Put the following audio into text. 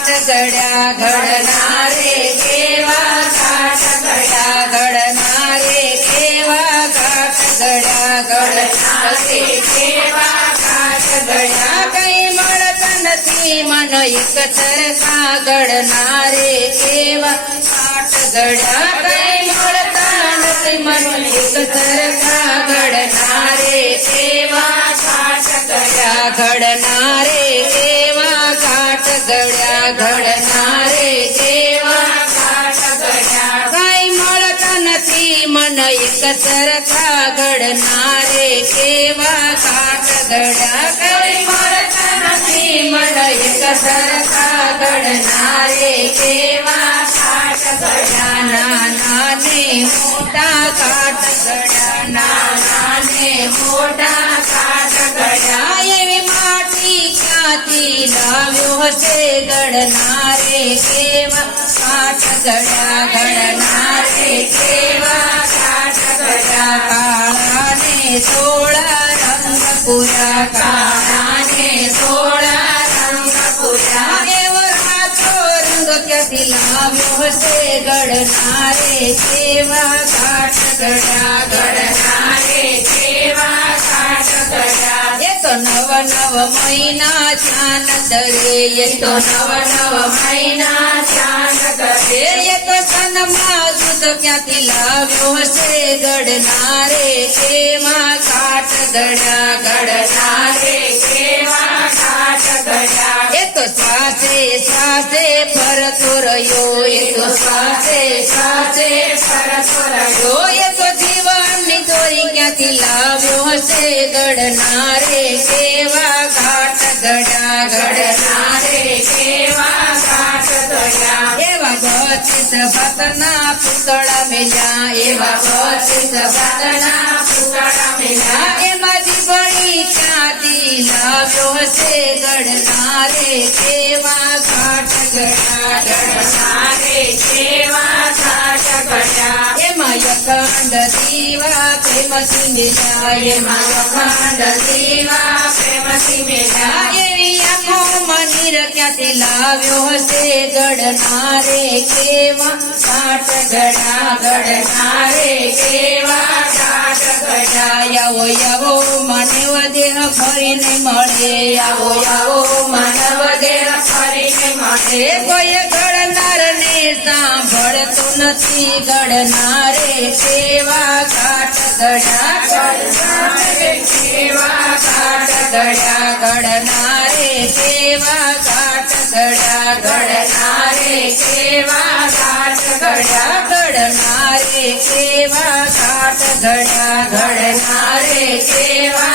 કાટ ગળ્યા ઘડનારે કેવા કાટ ગળ્યા ઘડનારે કેવા કાટ ગળ્યા કઈ મળતા નથી મન એક સરખા ઘડનારે કેવા કેવા કાટ ઘડનારે કેવા કાટ ગળ્યા ઘડનારે કાટ કઈ મળતા નથી, મન એક સરખા ઘડનારે કેવા કાટ ગળ્યા કઈ મળતા નથી, મન સરખા ઘડનારે કેવા કાટ ગળ્યા નાના મોટા કાટ લાવ્યો ગણનારે કેવા કાઠ ગળા ગણનારે કેવા કાઠ ગળા કાળા ને સોળા રંગ પૂરા કાળા ને સોળા રંગ પૂરા લાવ્યો હશે ગળનારે કેવા કાઠ ગળા ગણનારે નવ મહિના ધ્યાન ધરે એ તો નવ નવ મહિના ધ્યાન કરે એ તો સનમાં દૂધ ક્યાંથી લાવ્યો હશે? ગડનારે કેવા કાટ ગળ્યા ગડનારે કેવા કાટ ગળ્યા એ તો સાથે શ્વાસે ફરતો રહ્યો એ તો સાથે શ્વાસે ફરતો રહ્યો એ દોરી ક્યાંથી લાવ્યો હશે ગડનારે કેવા ઘાટ ગડા ગડનારે કેવા ઘાટ ગળ્યા એવા બચિત ભાતના પૂતળા મેલ્યા, એવા બચિત ભાતના પુતળા મેલ્યા. એમાંથી પડી ક્યાંથી લાવ્યો હશે ગડનારે કેવા ઘાટ ગડા ગળનારે અખંડ દીવા પ્રેમથી મેલ્યા એમાં અખંડ દીવા પ્રેમથી મેલ્યા આખો મંદિર ક્યાંથી લાવ્યો હશે ગળનારે કેવા કાટ ગળા ગળનારે કેવા કાટ ગડાય આવો આવો માનવ દેહ ફરીને મળે આવો આવો માનવ દેહ ફરીને મળે કોઈ સાંભળતો નથી ગળનારે સેવા કાટ ગળ્યા કેવા કાટ ગળ્યા ગળનારે સેવા કાટ ગળ્યા ગળનારે સેવા કાટ ગળ્યા ગળનારે સેવા કાટ ગળા ગળનારે કેવા